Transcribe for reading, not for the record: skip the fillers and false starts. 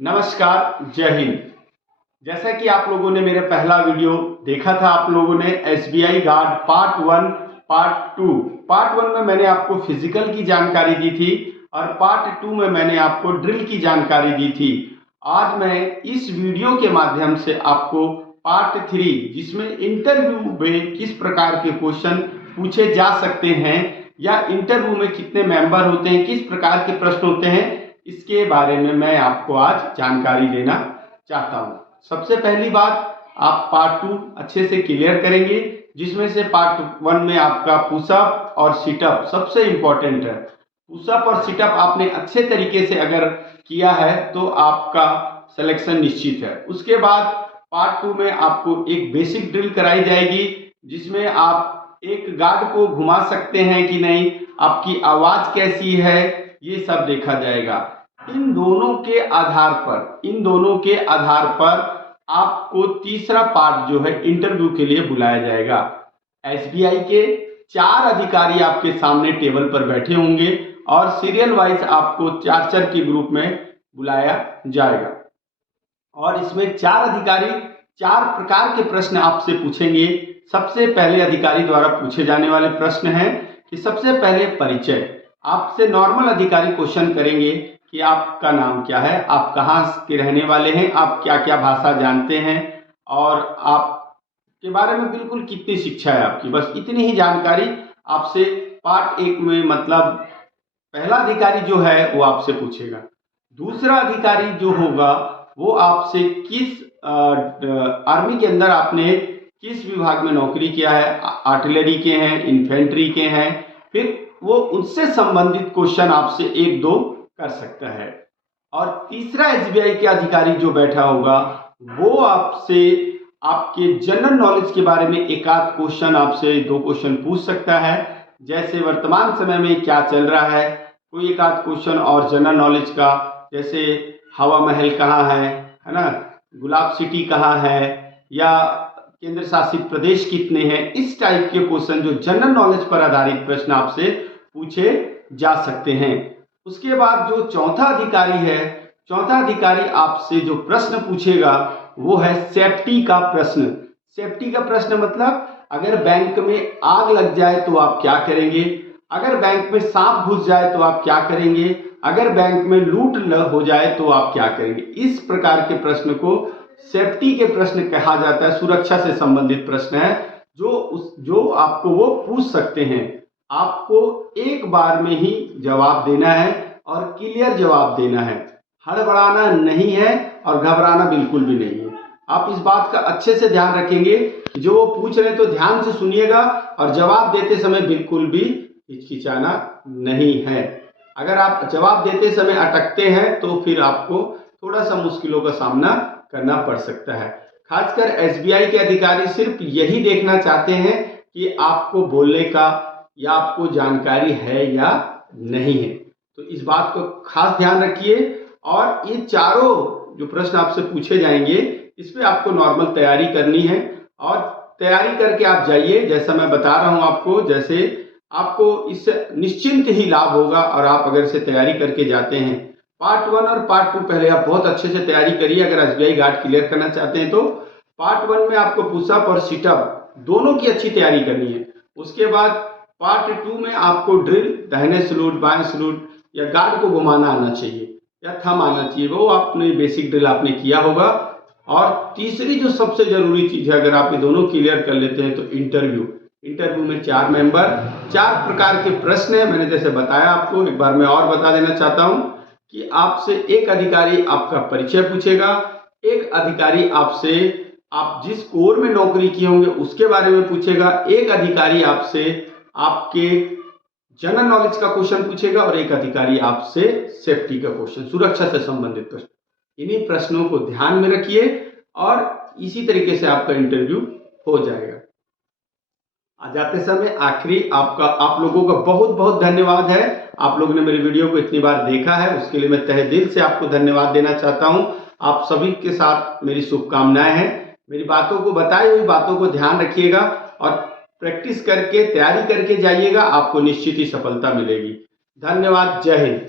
नमस्कार, जय हिंद। जैसा कि आप लोगों ने मेरा पहला वीडियो देखा था, आप लोगों ने SBI guard part 1, part 2। Part 1 में मैंने आपको फिजिकल की जानकारी दी थी और पार्ट 2 में मैंने आपको ड्रिल की जानकारी दी थी। आज मैं इस वीडियो के माध्यम से आपको पार्ट 3, जिसमें इंटरव्यू में किस प्रकार के क्वेश्चन पूछे जा सकते हैं या इंटरव्यू में कितने मेंबर होते हैं, किस प्रकार के प्रश्न होते हैं, इसके बारे में मैं आपको आज जानकारी देना चाहता हूं। सबसे पहली बात, आप पार्ट 2 अच्छे से क्लियर करेंगे, जिसमें से पार्ट 1 में आपका पुशअप और सिटअप सबसे इंपॉर्टेंट है। पुशअप और सिटअप आपने अच्छे तरीके से अगर किया है तो आपका सिलेक्शन निश्चित है। उसके बाद पार्ट 2 में आपको एक बेसिक ड्रिल कराई जाएगी, जिसमें आप एक गार्ड को घुमा सकते हैं कि नहीं, आपकी आवाज कैसी है, ये सब देखा जाएगा। इन दोनों के आधार पर आपको तीसरा पार्ट जो है इंटरव्यू के लिए बुलाया जाएगा। एसबीआई के 4 अधिकारी आपके सामने टेबल पर बैठे होंगे और सीरियल वाइज आपको 4 के ग्रुप में बुलाया जाएगा और इसमें 4 अधिकारी 4 प्रकार के प्रश्न आपसे पूछेंगे। सबसे पहले अधिकारी द्वारा पूछे जाने वाले प्रश्न हैं कि सबसे पहले परिचय। आपसे नॉर्मल अधिकारी क्वेश्चन करेंगे कि आपका नाम क्या है, आप कहाँ के रहने वाले हैं, आप क्या क्या भाषा जानते हैं और आपके बारे में बिल्कुल कितनी शिक्षा है आपकी, बस इतनी ही जानकारी आपसे पार्ट 1 में, मतलब पहला अधिकारी जो है वो आपसे पूछेगा। दूसरा अधिकारी जो होगा वो आपसे किस आर्मी के अंदर आपने किस विभाग में नौकरी किया है, आर्टिलरी के हैं, इन्फेंट्री के हैं, फिर वो उनसे संबंधित क्वेश्चन आपसे 1-2 कर सकता है। और तीसरा एसबीआई के अधिकारी जो बैठा होगा वो आपसे आपके जनरल नॉलेज के बारे में एक आध क्वेश्चन, आपसे 2 क्वेश्चन पूछ सकता है। जैसे वर्तमान समय में क्या चल रहा है, कोई एक आध क्वेश्चन और जनरल नॉलेज का, जैसे हवा महल कहाँ है ना, गुलाब सिटी कहाँ है, या केंद्र शासित प्रदेश कितने हैं, इस टाइप के क्वेश्चन जो जनरल नॉलेज पर आधारित प्रश्न आपसे पूछे जा सकते हैं। उसके बाद जो चौथा अधिकारी है, चौथा अधिकारी आपसे जो प्रश्न पूछेगा वो है सेफ्टी का प्रश्न। सेफ्टी का प्रश्न मतलब अगर बैंक में आग लग जाए तो आप क्या करेंगे, अगर बैंक में सांप घुस जाए तो आप क्या करेंगे, अगर बैंक में लूट हो जाए तो आप क्या करेंगे। इस प्रकार के प्रश्न को सेफ्टी के प्रश्न कहा जाता है। सुरक्षा से संबंधित प्रश्न है जो आपको वो पूछ सकते हैं। आपको एक बार में ही जवाब देना है और क्लियर जवाब देना है, हड़बड़ाना नहीं है और घबराना बिल्कुल भी नहीं है। आप इस बात का अच्छे से ध्यान रखेंगे, जो वो पूछ रहे हैं तो ध्यान से सुनिएगा और जवाब देते समय बिल्कुल भी हिचकिचाना नहीं है। अगर आप जवाब देते समय अटकते हैं तो फिर आपको थोड़ा सा मुश्किलों का सामना करना पड़ सकता है। खासकर एसबीआई के अधिकारी सिर्फ यही देखना चाहते हैं कि आपको बोलने का या आपको जानकारी है या नहीं है। तो इस बात को खास ध्यान रखिए और ये चारों जो प्रश्न आपसे पूछे जाएंगे इस पे आपको नॉर्मल तैयारी करनी है और तैयारी करके आप जाइए। जैसा मैं बता रहा हूं आपको, जैसे आपको इससे निश्चिंत ही लाभ होगा और आप अगर से तैयारी करके जाते हैं। पार्ट 1 और पार्ट 2 पहले आप बहुत अच्छे से तैयारी करिए अगर एसबीआई गार्ड क्लियर करना चाहते हैं तो। पार्ट 1 में आपको पुशअप और सिटअप दोनों की अच्छी तैयारी करनी है। उसके बाद पार्ट 2 में आपको ड्रिल, दाहिने सलूट, बाएं सलूट या गार्ड को घुमाना आना चाहिए या थम आना चाहिए, वो आपने बेसिक ड्रिल आपने किया होगा। और तीसरी जो सबसे जरूरी चीज है, अगर आप ये दोनों क्लियर कर लेते हैं तो इंटरव्यू में 4 मेंबर, 4 प्रकार के प्रश्न है। मैंने जैसे बताया आपको, एक बार मैं और बता देना चाहता हूं कि आपसे एक अधिकारी आपका परिचय पूछेगा, एक अधिकारी आपसे आप जिस कोर में नौकरी किए होंगे उसके बारे में पूछेगा, एक अधिकारी आपसे आपके जनरल नॉलेज का क्वेश्चन पूछेगा और एक अधिकारी आपसे सेफ्टी का क्वेश्चन, सुरक्षा से संबंधित प्रश्न। इन्हीं प्रश्नों को ध्यान में रखिए और इसी तरीके से आपका इंटरव्यू हो जाएगा। जाते समय आखिरी आप लोगों का बहुत बहुत धन्यवाद है। आप लोगों ने मेरी वीडियो को इतनी बार देखा है, उसके लिए मैं तहे दिल से आपको धन्यवाद देना चाहता हूं। आप सभी के साथ मेरी शुभकामनाएं हैं। मेरी बातों को, बताई हुई बातों को ध्यान रखिएगा और प्रैक्टिस करके, तैयारी करके जाइएगा, आपको निश्चित ही सफलता मिलेगी। धन्यवाद, जय हिंद।